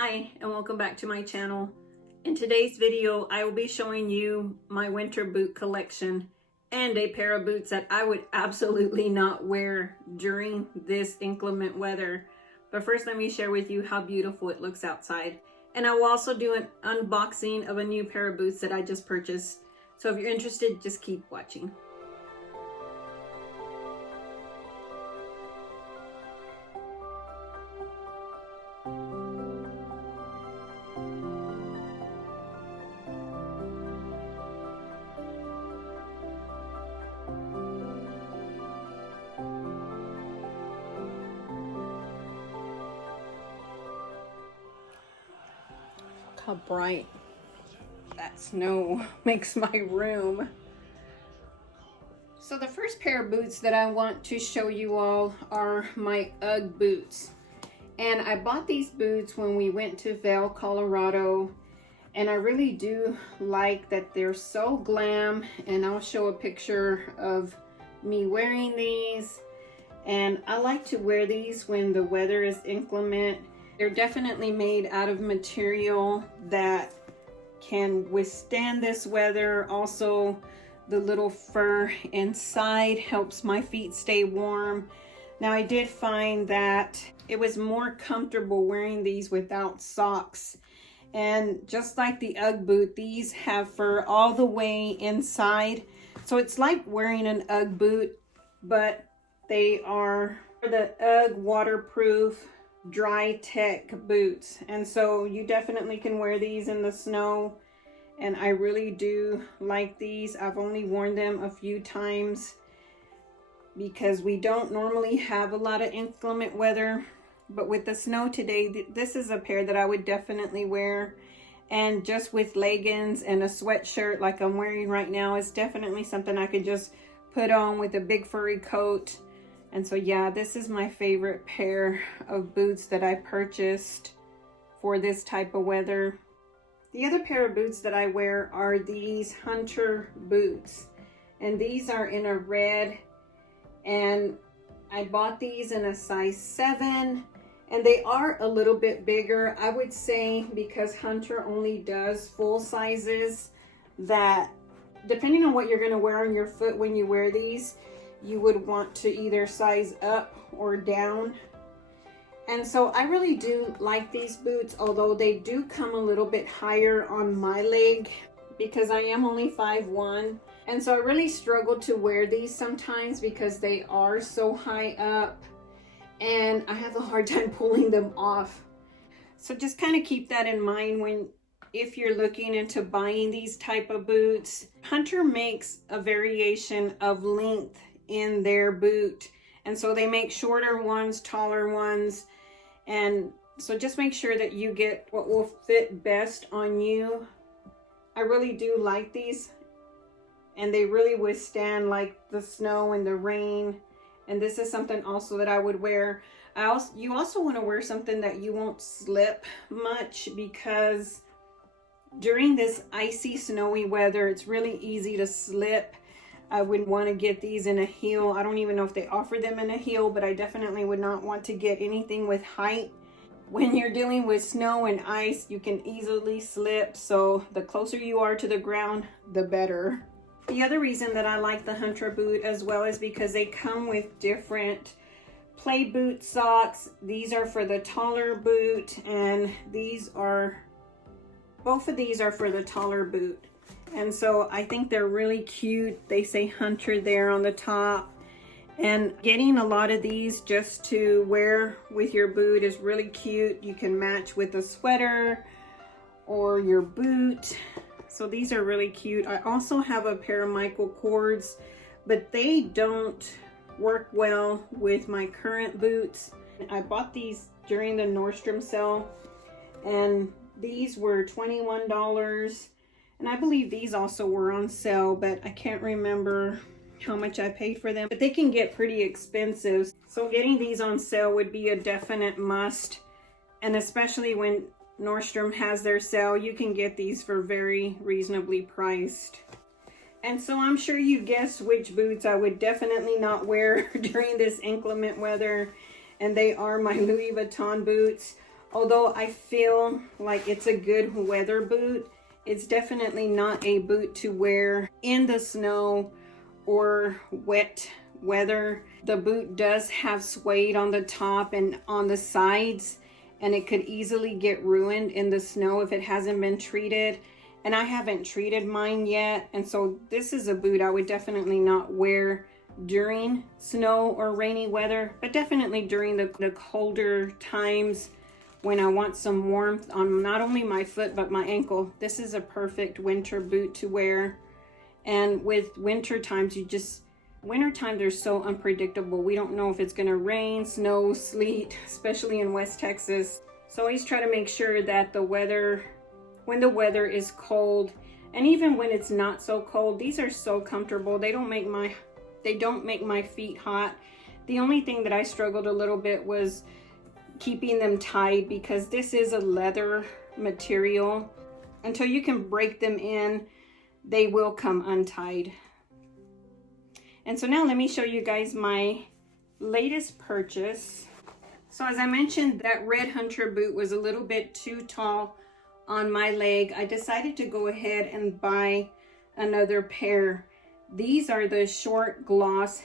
Hi, and welcome back to my channel. In today's video, I will be showing you my winter boot collection and a pair of boots that I would absolutely not wear during this inclement weather. But first, let me share with you how beautiful it looks outside. And I will also do an unboxing of a new pair of boots that I just purchased. So if you're interested, just keep watching. How bright that snow makes my room. So the first pair of boots that I want to show you all are my Ugg boots. And I bought these boots when we went to Vail, Colorado. And I really do like that they're so glam. And I'll show a picture of me wearing these. And I like to wear these when the weather is inclement. They're definitely made out of material that can withstand this weather. Also, the little fur inside helps my feet stay warm. Now, I did find that it was more comfortable wearing these without socks. And just like the Ugg boot, these have fur all the way inside. So it's like wearing an Ugg boot, but they are the Ugg waterproof dry tech boots, and so you definitely can wear these in the snow, and I really do like these. I've only worn them a few times because we don't normally have a lot of inclement weather, but with the snow today, this is a pair that I would definitely wear. And just with leggings and a sweatshirt like I'm wearing right now, it's definitely something I could just put on with a big furry coat. And so yeah, this is my favorite pair of boots that I purchased for this type of weather. The other pair of boots that I wear are these hunter boots. And these are in a red. And I bought these in a size 7. And they are a little bit bigger, I would say, because Hunter only does full sizes, that depending on what you're going to wear on your foot when you wear these, you would want to either size up or down. And so I really do like these boots, although they do come a little bit higher on my leg because I am only 5'1". And so I really struggle to wear these sometimes because they are so high up and I have a hard time pulling them off. So just kind of keep that in mind if you're looking into buying these type of boots. Hunter makes a variation of length in their boot, and so they make shorter ones, taller ones, and so just make sure that you get what will fit best on you. I really do like these, and they really withstand like the snow and the rain, and this is something also that I would wear. You also want to wear something that you won't slip much, because during this icy, snowy weather, it's really easy to slip. I wouldn't want to get these in a heel. I don't even know if they offer them in a heel, but I definitely would not want to get anything with height. When you're dealing with snow and ice, you can easily slip, so the closer you are to the ground, the better. The other reason that I like the Hunter boot as well is because they come with different play boot socks. These are for the taller boot, and both of these are for the taller boot. And so I think they're really cute. They say Hunter there on the top. And getting a lot of these just to wear with your boot is really cute. You can match with a sweater or your boot. So these are really cute. I also have a pair of Michael Kors, but they don't work well with my current boots. I bought these during the Nordstrom sale, and these were $21. And I believe these also were on sale, but I can't remember how much I paid for them. But they can get pretty expensive. So getting these on sale would be a definite must. And especially when Nordstrom has their sale, you can get these for very reasonably priced. And so I'm sure you guessed which boots I would definitely not wear during this inclement weather. And they are my Louis Vuitton boots. Although I feel like it's a good weather boot, it's definitely not a boot to wear in the snow or wet weather. The boot does have suede on the top and on the sides, and it could easily get ruined in the snow if it hasn't been treated. And I haven't treated mine yet, and so this is a boot I would definitely not wear during snow or rainy weather, but definitely during the colder times when I want some warmth on not only my foot but my ankle. This is a perfect winter boot to wear. And with winter times, wintertime they're so unpredictable. We don't know if it's gonna rain, snow, sleet, especially in West Texas. So always try to make sure that when the weather is cold, and even when it's not so cold, these are so comfortable. They don't make my feet hot. The only thing that I struggled a little bit was keeping them tied, because this is a leather material. Until you can break them in, they will come untied. And so now let me show you guys my latest purchase. So as I mentioned, that red hunter boot was a little bit too tall on my leg. I decided to go ahead and buy another pair. These are the short gloss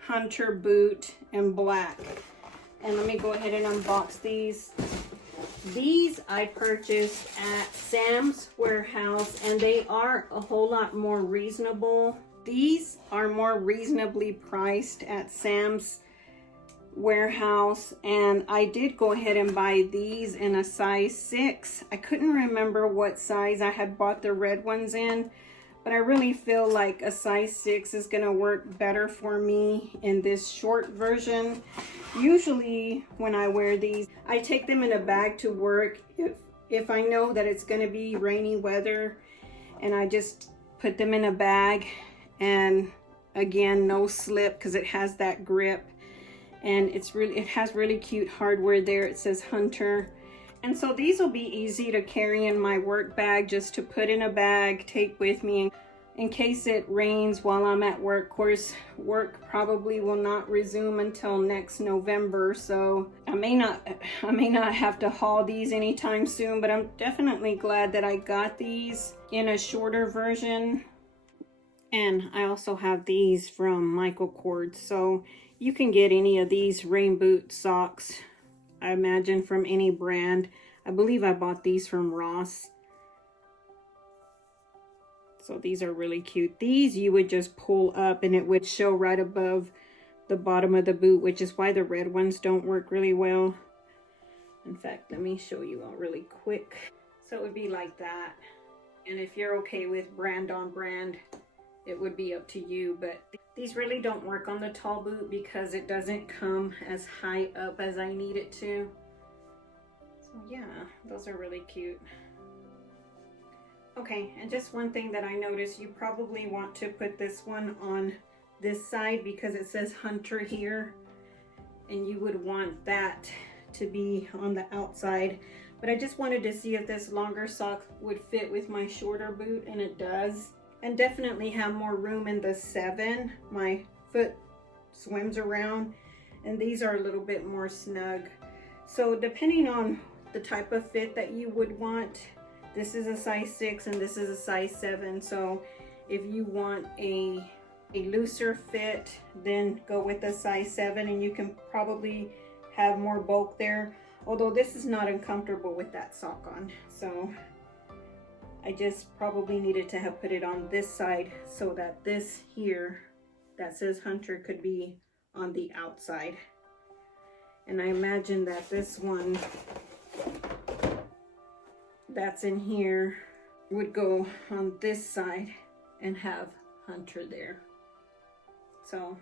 hunter boot in black. And let me go ahead and unbox these. These I purchased at Sam's Warehouse, and they are a whole lot more reasonable. These are more reasonably priced at Sam's Warehouse, and I did go ahead and buy these in a size 6. I couldn't remember what size I had bought the red ones in, but I really feel like a size 6 is gonna work better for me in this short version. Usually when I wear these, I take them in a bag to work if I know that it's gonna be rainy weather, and I just put them in a bag. And again, no slip because it has that grip, and it has really cute hardware there. It says Hunter. And so these will be easy to carry in my work bag, just to put in a bag, take with me in case it rains while I'm at work. Of course, work probably will not resume until next November, so I may not have to haul these anytime soon, but I'm definitely glad that I got these in a shorter version. And I also have these from Michael Kors, so you can get any of these rain boot socks, I imagine, from any brand. I believe I bought these from Ross. So these are really cute. These you would just pull up and it would show right above the bottom of the boot, which is why the red ones don't work really well. In fact, let me show you all really quick. So it would be like that. And if you're okay with brand on brand, it would be up to you, but these really don't work on the tall boot because it doesn't come as high up as I need it to. So yeah, those are really cute. Okay, and just one thing that I noticed, you probably want to put this one on this side because it says Hunter here, and you would want that to be on the outside. But I just wanted to see if this longer sock would fit with my shorter boot, and it does. And definitely have more room in the 7. My foot swims around, and these are a little bit more snug. So depending on the type of fit that you would want, this is a size 6 and this is a size 7. So if you want a looser fit, then go with a size 7, and you can probably have more bulk there. Although this is not uncomfortable with that sock on. So I just probably needed to have put it on this side so that this here that says Hunter could be on the outside. And I imagine that this one that's in here would go on this side and have Hunter there. So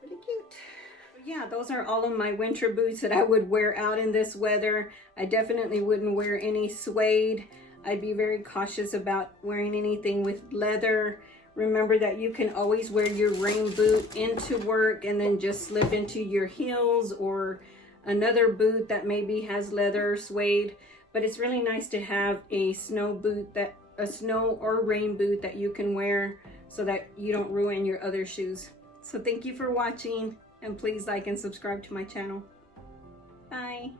pretty cute. Yeah, those are all of my winter boots that I would wear out in this weather. I definitely wouldn't wear any suede. I'd be very cautious about wearing anything with leather. Remember that you can always wear your rain boot into work and then just slip into your heels or another boot that maybe has leather or suede. But it's really nice to have a snow boot, a snow or rain boot that you can wear so that you don't ruin your other shoes. So thank you for watching. And please like and subscribe to my channel. Bye.